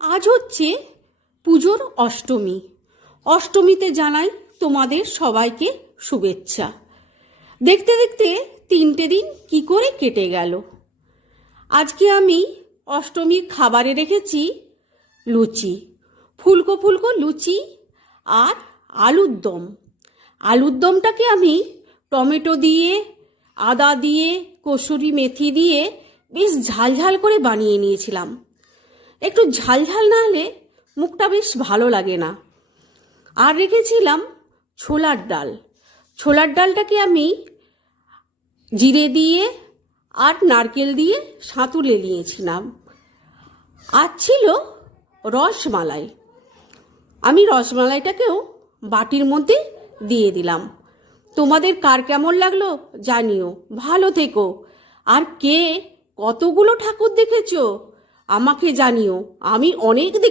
আজ হচ্ছে পুজোর অষ্টমী। অষ্টমীতে জানাই তোমাদের সবাইকে শুভেচ্ছা। দেখতে দেখতে তিনটে দিন কি করে কেটে গেল। আজকে আমি অষ্টমীর খাবারে রেখেছি লুচি। ফুলকো ফুলকো লুচি আর আলুর দম। আলুর দমটাকে আমি টমেটো দিয়ে, আদা দিয়ে, কসুরি মেথি দিয়ে বেশ ঝালঝাল করে বানিয়ে নিয়েছিলাম। একটু ঝালঝাল না হলে মুখটা বেশ ভালো লাগে না। আর রেখেছিলাম ছোলার ডাল। ছোলার ডালটাকে আমি জিরে দিয়ে আর নারকেল দিয়ে সাঁতুলে নিয়েছিলাম। আর ছিল রসমালাই। আমি রসমালাইটাকেও বাটির মধ্যে দিয়ে দিলাম। তোমাদের কার কেমন লাগল জানিও। ভালো থেকো। আর কে কতগুলো ঠাকুর দেখেছ? আমাকে জানিও আমি অনেক